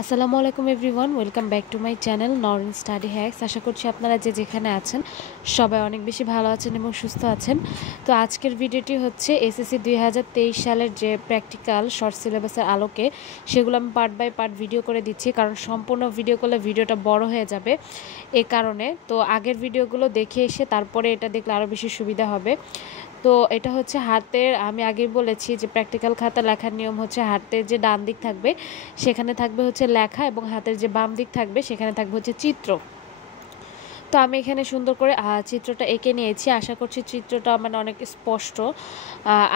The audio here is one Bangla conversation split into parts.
আসসালামু আলাইকুম everyone, welcome back to my channel Norin study hacks. আশা করছি আপনারা যে যেখানে আছেন সবাই অনেক বেশি ভালো আছেন এবং সুস্থ আছেন। তো আজকের ভিডিওটি হচ্ছে এসএসসি 2023 সালের যে প্র্যাকটিক্যাল শর্ট সিলেবাসের আলোকে সেগুলো আমি পার্ট বাই পার্ট ভিডিও করে দিচ্ছি, কারণ সম্পূর্ণ ভিডিও করলে ভিডিওটা বড় হয়ে যাবে। এ কারণে তো আগের ভিডিওগুলো দেখে এসে তারপরে এটা দেখলে আরও বেশি সুবিধা হবে। তো এটা হচ্ছে হাতের, আমি আগেই বলেছি যে প্র্যাকটিক্যাল খাতা লেখার নিয়ম হচ্ছে হাতের যে ডান দিক থাকবে সেখানে থাকবে হচ্ছে লেখা এবং হাতের যে বাম দিক থাকবে সেখানে থাকবে হচ্ছে চিত্র। তো আমি এখানে সুন্দর করে চিত্রটা এঁকে নিয়েছি। আশা করছি চিত্রটা মানে অনেক স্পষ্ট।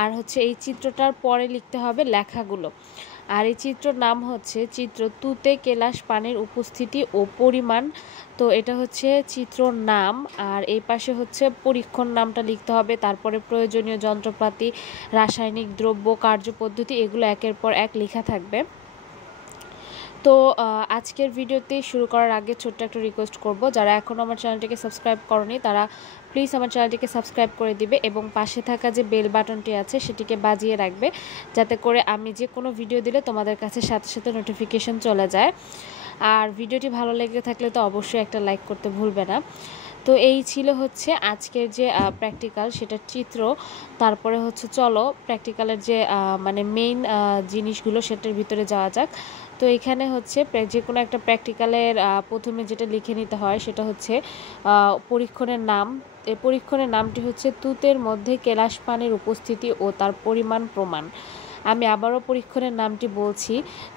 আর হচ্ছে এই চিত্রটার পরে লিখতে হবে লেখাগুলো। আর এই চিত্রর নাম হচ্ছে চিত্র তুতে কেলাস পানির উপস্থিতি ও পরিমাণ। তো এটা হচ্ছে চিত্রর নাম, আর এই পাশে হচ্ছে পরীক্ষণ নামটা লিখতে হবে। তারপরে প্রয়োজনীয় যন্ত্রপাতি, রাসায়নিক দ্রব্য, কার্যপদ্ধতি এগুলো একের পর এক লেখা থাকবে। তো আজকের ভিডিওতে শুরু করার আগে ছোট্ট একটা রিকোয়েস্ট করব, যারা এখনও আমার চ্যানেলটিকে সাবস্ক্রাইব করনি তারা প্লিজ আমার চ্যানেলটিকে সাবস্ক্রাইব করে দিবে এবং পাশে থাকা যে বেল বাটনটি আছে সেটিকে বাজিয়ে রাখবে, যাতে করে আমি যে কোনো ভিডিও দিলে তোমাদের কাছে সাথে সাথে নোটিফিকেশন চলে যায়। আর ভিডিওটি ভালো লেগে থাকলে তো অবশ্যই একটা লাইক করতে ভুলবে না। তো এই ছিল হচ্ছে আজকের যে প্র্যাকটিক্যাল সেটার চিত্র। তারপরে হচ্ছে চলো প্র্যাকটিক্যালের যে মানে মেইন জিনিসগুলো সেটার ভিতরে যাওয়া যাক। তো এখানে হচ্ছে যে কোনো একটা প্র্যাকটিক্যালের প্রথমে যেটা লিখে নিতে হয় সেটা হচ্ছে পরীক্ষণের নাম। এই পরীক্ষণের নামটি হচ্ছে তুতের মধ্যে কেলাস পানির উপস্থিতি ও তার পরিমাণ প্রমাণ। আমি আবারও পরীক্ষণের নামটি বলছি,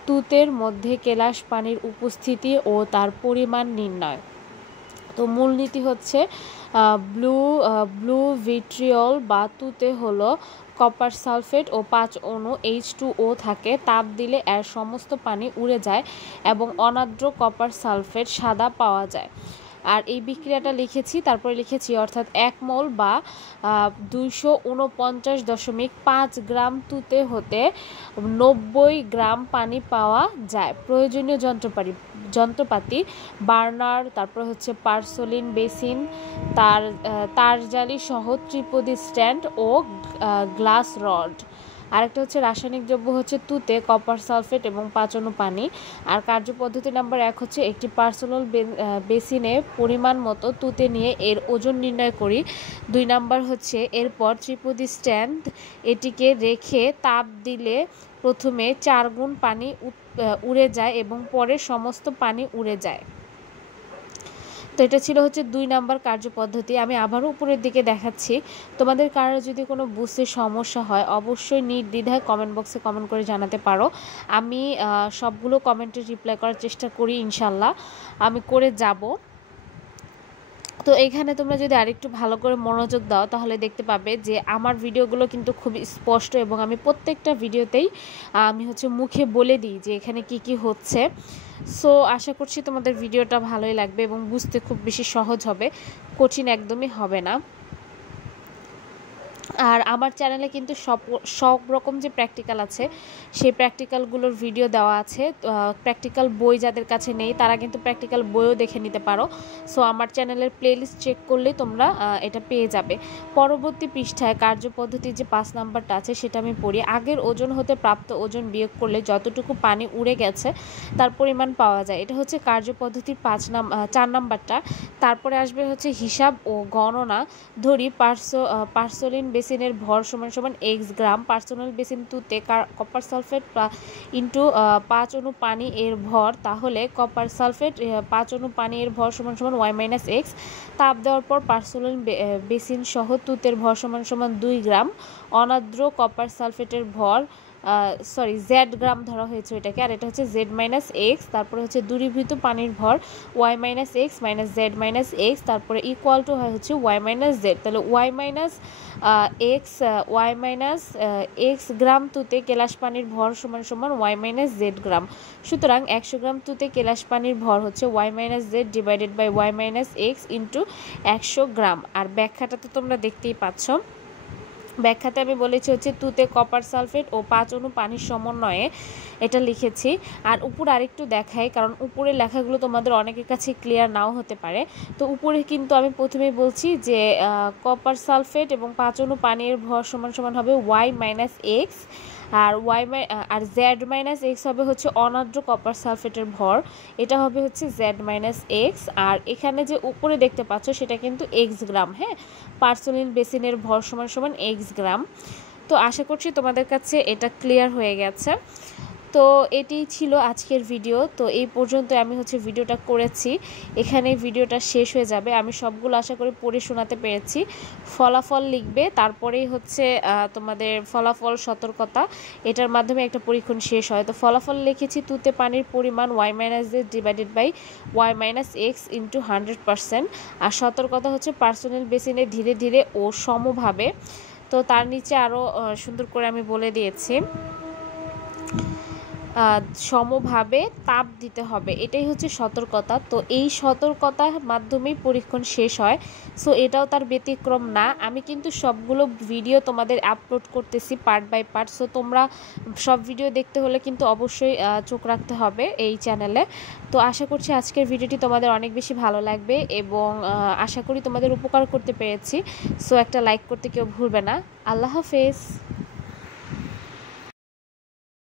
তুতের মধ্যে কেলাস পানির উপস্থিতি ও তার পরিমাণ নির্ণয়। তো মূলনীতি হচ্ছে ব্লু ভিট্রিয়ল বা তুতে হলো কপার সালফেট ও 5 অণু H2O থাকে। তাপ দিলে এর সমস্ত পানি উড়ে যায় এবং অনার্দ্র কপার সালফেট সাদা পাওয়া যায়। আর এই বিক্রিয়াটা লিখেছি, তারপরে লিখেছি অর্থাৎ 1 মোল বা 249.5 গ্রাম তুতে হতে 90 গ্রাম পানি পাওয়া যায়। প্রয়োজনীয় যন্ত্রপাতি বার্নার, তারপর হচ্ছে পার্সোলিন বেসিন, তারজালি সহ ত্রিপদী স্ট্যান্ড ও গ্লাস রড। আরেকটা হচ্ছে রাসায়নিক দ্রব্য হচ্ছে তুতে, কপার সালফেট এবং 5 অণু পানি। আর কার্যপদ্ধতি নাম্বার 1 হচ্ছে একটি পার্সোনাল বেসিনে পরিমাণ মতো তুতে নিয়ে এর ওজন নির্ণয় করি। 2 নাম্বার হচ্ছে এরপর ত্রিপদী স্ট্যান্ড এটিকে রেখে তাপ দিলে প্রথমে 4 গুণ পানি উড়ে যায় এবং পরে সমস্ত পানি উড়ে যায়। তো এটা ছিল হচ্ছে 2 নাম্বার কার্যপদ্ধতি। আমি আবারও উপরের দিকে দেখাচ্ছি। তোমাদের কারো যদি কোনো বুঝতে সমস্যা হয় অবশ্যই নির্দ্বিধায় কমেন্ট বক্সে কমেন্ট করে জানাতে পারো। আমি সবগুলো কমেন্টে রিপ্লাই করার চেষ্টা করি, ইনশাল্লাহ আমি করে যাব। তো এখানে তোমরা যদি আরেকটু ভালো করে মনোযোগ দাও তাহলে দেখতে পাবে যে আমার ভিডিওগুলো কিন্তু খুবই স্পষ্ট এবং আমি প্রত্যেকটা ভিডিওতেই আমি হচ্ছে মুখে বলে দিই যে এখানে কি কি হচ্ছে। সো আশা করছি তোমাদের ভিডিওটা ভালোই লাগবে এবং বুঝতে খুব বেশি সহজ হবে, কঠিন একদমই হবে না। আর আমার চ্যানেলে কিন্তু সব রকম যে প্র্যাকটিক্যাল আছে সেই প্র্যাকটিক্যালগুলোর ভিডিও দেওয়া আছে। প্র্যাকটিক্যাল বই যাদের কাছে নেই তারা কিন্তু প্র্যাকটিক্যাল বইও দেখে নিতে পারো। সো আমার চ্যানেলের প্লেলিস্ট চেক করলেই তোমরা এটা পেয়ে যাবে। পরবর্তী পৃষ্ঠায় কার্যপদ্ধতির যে 5 নাম্বারটা আছে সেটা আমি পড়ি। আগের ওজন হতে প্রাপ্ত ওজন বিয়োগ করলে যতটুকু পানি উড়ে গেছে তার পরিমাণ পাওয়া যায়। এটা হচ্ছে কার্যপদ্ধতির 4 নাম্বারটা। তারপরে আসবে হচ্ছে হিসাব ও গণনা। ধরি পার্সোলিন বেসিনের ভর সমান সমান x গ্রাম, পার্সোনাল বেসিন তুতে কপার সালফেট ইন্টু 5 অণু পানি এর ভর, তাহলে কপার সালফেট 5 অণু পানি এর ভর সমান সমান y মাইনাস এক্স। তাপ দেওয়ার পর পার্সোনাল বেসিন সহ তুতের ভর সমান সমান 2 গ্রাম, অনার্দ্র কপার সালফেটের ভর জেড গ্রাম ধরা হয়েছে এটাকে, আর এটা হচ্ছে জেড মাইনাস এক্স। তারপরে হচ্ছে দূরীভূত পানির ভর Y minus X minus Z minus X, তারপরে ইকুয়াল টু হয় হচ্ছে ওয়াই মাইনাস জেড। তাহলে ওয়াই মাইনাস এক্স গ্রাম তুতে কেলাস পানির ভর সমান সমান ওয়াই মাইনাস জেড গ্রাম। সুতরাং 100 গ্রাম তুতে কেলাস পানির ভর হচ্ছে Y minus Z divided by Y minus X into 100 gram. আর ব্যাখ্যাটা তো তোমরা দেখতেই পাচ্ছ। ব্যাখ্যাতে আমি বলেছি হচ্ছে তুতে কপার সালফেট ও 5 অণু পানির সমন্বয়ে এটা লিখেছি। আর উপরে আরেকটু দেখাই, কারণ উপরের লেখাগুলো তোমাদের অনেকের কাছে ক্লিয়ার নাও হতে পারে। তো উপরে কিন্তু আমি প্রথমেই বলছি যে কপার সালফেট এবং 5 অণু পানির ভর সমান সমান হবে ওয়াই মাইনাস এক্স, আর আর জেড মাইনাস এক্স হবে হচ্ছে অনার্দ্র কপার সালফেটের ভর, এটা হবে হচ্ছে জেড মাইনাস এক্স। আর এখানে যে উপরে দেখতে পাচ্ছ সেটা কিন্তু এক্স গ্রাম, হ্যাঁ, পার্সোলিন বেসিনের ভর সমান সমান এক্স গ্রাম। তো আশা করছি তোমাদের কাছে এটা ক্লিয়ার হয়ে গেছে। তো এটি ছিল আজকের ভিডিও। তো এই পর্যন্ত আমি হচ্ছে ভিডিওটা করেছি, এখানে ভিডিওটা শেষ হয়ে যাবে। আমি সবগুলো আশা করি পড়ে শোনাতে পেরেছি। ফলাফল লিখবে, তারপরেই হচ্ছে তোমাদের ফলাফল সতর্কতা, এটার মাধ্যমে একটা পরীক্ষণ শেষ হয়। তো ফলাফল লিখেছি তুতে পানির পরিমাণ y minus Z divided by y minus X into 100%। আর সতর্কতা হচ্ছে পার্সোনাল বেসিনে ধীরে ধীরে ও সমভাবে। তো তার নিচে আরও সুন্দর করে আমি বলে দিয়েছি সমভাবে তাপ দিতে হবে, এটাই হচ্ছে সতর্কতা। তো এই সতর্কতার মাধ্যমেই পরীক্ষণ শেষ হয়। সো এটাও তার ব্যতিক্রম না। আমি কিন্তু সবগুলো ভিডিও তোমাদের আপলোড করতেছি পার্ট বাই পার্ট। সো তোমরা সব ভিডিও দেখতে হলে কিন্তু অবশ্যই চোখ রাখতে হবে এই চ্যানেলে। তো আশা করছি আজকের ভিডিওটি তোমাদের অনেক বেশি ভালো লাগবে এবং আশা করি তোমাদের উপকার করতে পেরেছি। সো একটা লাইক করতে কেউ ভুলবে না। আল্লাহ হাফেজ।